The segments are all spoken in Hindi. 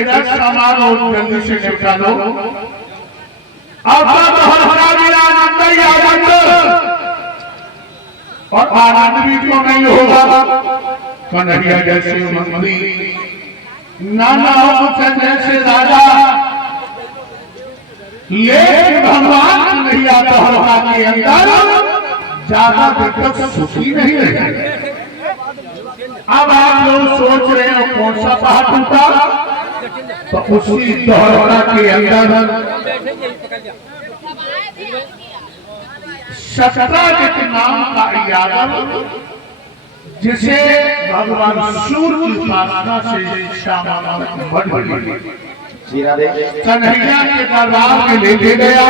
इधर समारोह जल्दी से निपटा लो। अब हर आनंद ही आनंद, और आनंद भी क्यों नहीं होगा। कन्हैया जैसे मंत्री, नाना जैसे राजा, लेकिन भगवान कन्हैया दोहरा के अंदर ज्यादा देर तक सुखी नहीं रहे। अब आप लोग सोच रहे हो कौन सा पहाड़ टूटा, तो उसी दोहरा के अंदर शतराज नाम का यादव, जिसे भगवान सूर्य की उपासना से कन्हैया के दरबार में ले गया।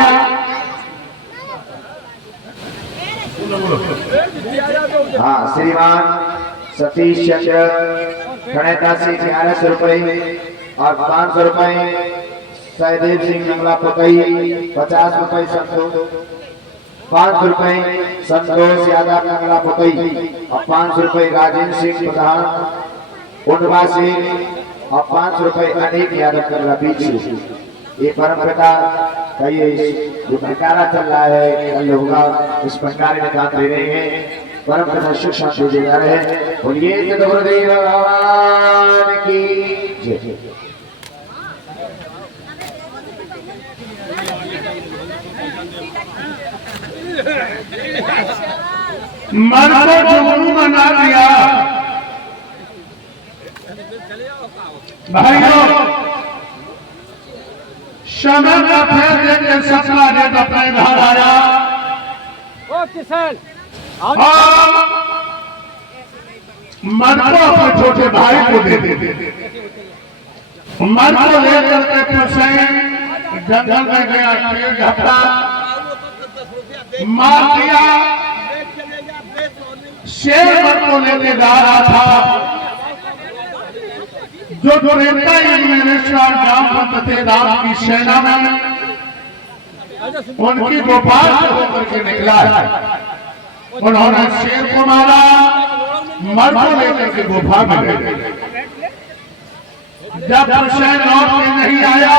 हाँ, श्रीमान सतीश चंद्र गणेता से 1100 रुपए और 500 रुपए सहदेव सिंह नंगला पकई, 50 रुपए संतोष, 500 रुपए संतोष यादव नंगला पकई और 500 रुपए राजेंद्र सिंह प्रधान उंडवा से और 500 रुपए अनेक यादव नंगला बीच। ये परंपरा का ये जो भंडारा चल रहा है कल होगा, इस भंडारे में दान दे रहे हैं, परंपरा सुख शांति दे जा रहे हैं। बोलिए गुरुदेव भगवान की जय। मन को जुगनू बना दिया भाइयों, समय का फेर देके सपना दे अपने घर आया। मन को अपने छोटे भाई को दे दे, मन को लेकर के फंसे जंगल में गया, पेड़ झपटा मार दिया। शेर मन को लेने जा रहा था, जो त्रेता युग में ऋषिराज रामभक्त थे राम की सेना में, उनकी गोपाल से होकर के निकला है। उन्होंने शेर को मारा, मर को लेकर के गुफा में गए। जब शेर लौट के नहीं आया,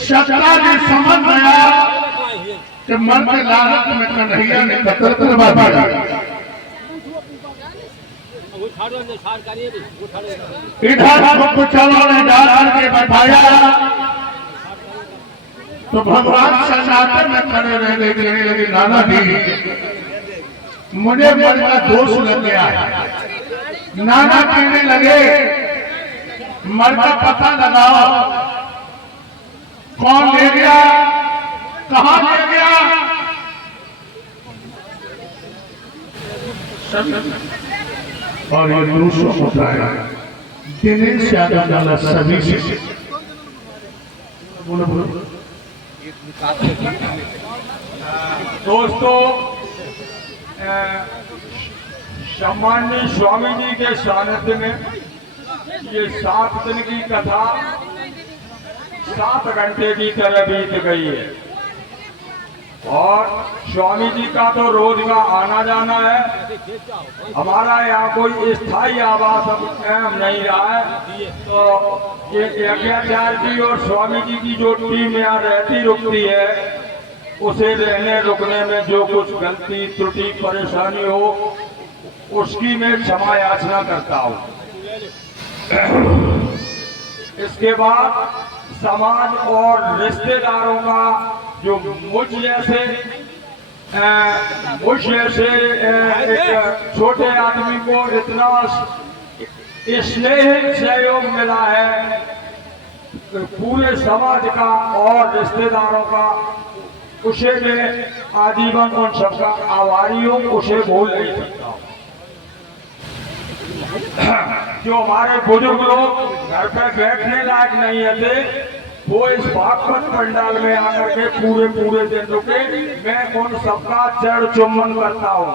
शतराजी समझ गया कि मन के लालच में कन्हैया ने कत्ल करवा दिया। इधर कुचलों ने डाल के बैठाया तो भगवान सन्नाटे में खड़े रहने लगे। नाना जी, मुझे मन का दोष लग गया। नाना कहने लगे, मर का पता लगाओ, कौन ले गया, कहां ले गया। और ये दूसरों को बताया दिनेश यादव डाला सभी से। बोलो बोलो दोस्तों, सम्माननीय स्वामी जी के सानिध्य में ये 7 दिन की कथा 7 घंटे की तरह बीत गई है और स्वामी जी का तो रोज का आना जाना है। हमारा यहाँ कोई स्थायी आवास अब कायम नहीं रहा है, तो ये यज्ञाचार्य जी और स्वामी जी की जो टीम यहाँ रहती रुकती है, उसे रहने रुकने में जो कुछ गलती त्रुटि परेशानी हो उसकी मैं क्षमा याचना करता हूँ। इसके बाद समाज और रिश्तेदारों का जो मुझ जैसे एक छोटे आदमी को इतना स्नेह सहयोग मिला है, पूरे समाज का और रिश्तेदारों का, उसे मैं आजीवन उन सबका आभारी हूँ, उसे भूल नहीं सकता हूँ। जो हमारे बुजुर्ग लोग घर पर बैठने लायक नहीं थे, वो इस भागवत पंडाल में आकर के पूरे दिन रुके। मैं उन सबका चरण चुम्बन करता हूँ।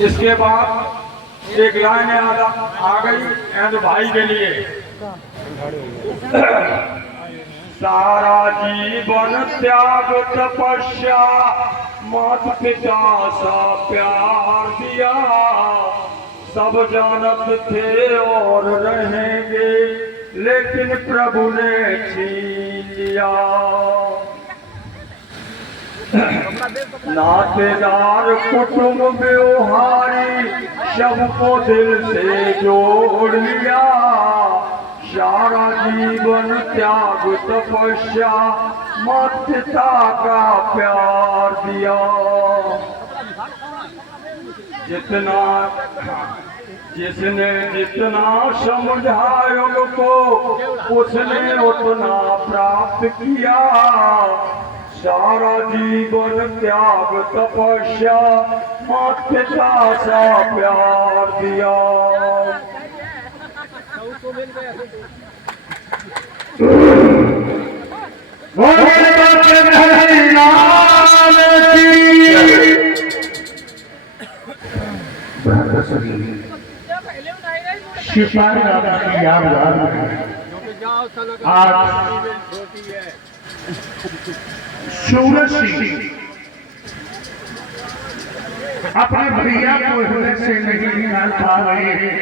इसके बाद एक लाइन आ गई एंड भाई के लिए। सारा जीवन त्याग तपस्या, माता पिता सा प्यार दिया, सब जानत थे और रहेंगे, लेकिन प्रभु ने छीन लिया। नातेदार कुटुंब व्यवहारी सबको दिल से जोड़ लिया, सारा जीवन त्याग तपस्या, माता पिता का प्यार दिया। जिसने जितना समझाया उनको, उसने उतना प्राप्त किया, सारा जीवन त्याग तपस्या, माता पिता सा प्यार दिया। सिपाही राजा की यादगार में आज सूरज सिंह अपने भैया को हृदय से नहीं निकाल पा रहे हैं,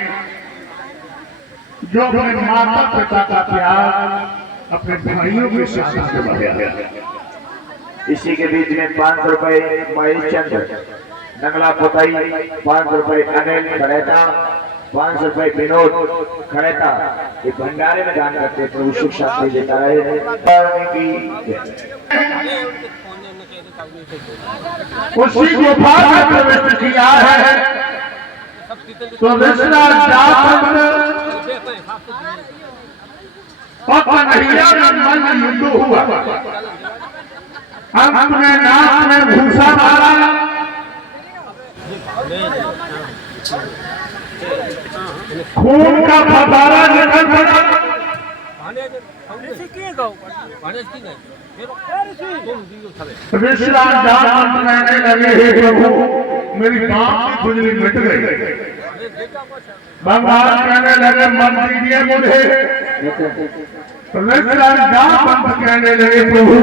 जो अपने माता पिता का प्यार अपने भाइयों के साथ निभाया है। इसी के बीच में 500 रुपए महेश चंद्र नंगला पोताई, 500 रुपए अनिल खड़ेता, 500 रुपए विनोद खड़ेता, ये भंडारे में दान करते प्रभु सुख शांति देता रहे। उसी गुफा में प्रवेश किया है तो ऋषिराज और कन्हैया में मन युद्ध हुआ। अंत में नाक में भूसा मारा, खून का फव्वारा निकल पड़ा। ऋषिराज जान कहने लगे, हे प्रभु मेरी बाप की खुजली मिट गई। भगवान कहने लगे मन दीजिए मुझे। ऋषिराज जान कहने लगे, प्रभु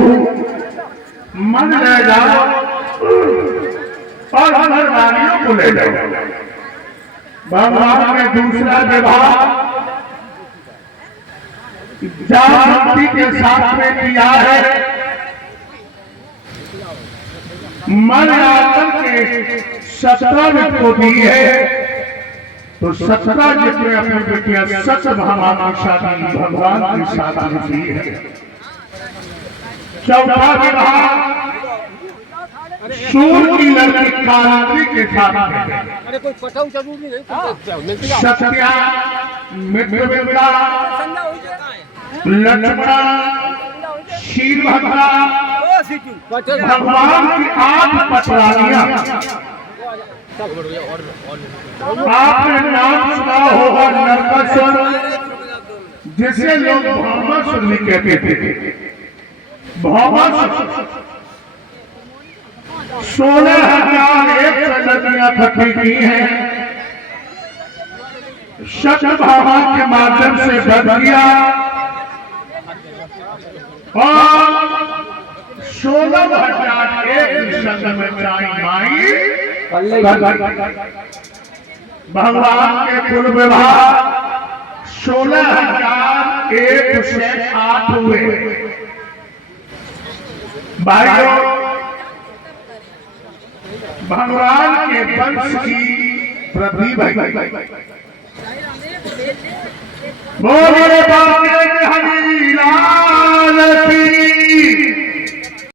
मन ले जाओ और हमारे रानियों को ले जाओ। भगवान ने दूसरा विवाह जामवंती के साथ में किया है। मन आकर के 17 को दी है, तो 17 जितने अपनी बेटियां सत्यभामा की शादी भगवान के साथ में की है। चौथा विवाह सूर की लड़की कारात्री के साथ में। सत्या, मित्रविद्या, लक्ष्मणा, क्षीरभद्रा, भगवान की 8 पटरानियां। आपने नाम सुना होगा नरकासुर, जिसे लोग भौमासुर भी कहते थे। भौमासुर 16,001 लड़कियां इकट्ठी की हैं। शतभावा के माध्यम से वध किया और 16,001 संग में चाई माई भगवान के कुल विवाह 16,001 से 8 हुए। भाइयों, भगवान के वंश की वृद्धि भई। बोले बाबा हरि लाल की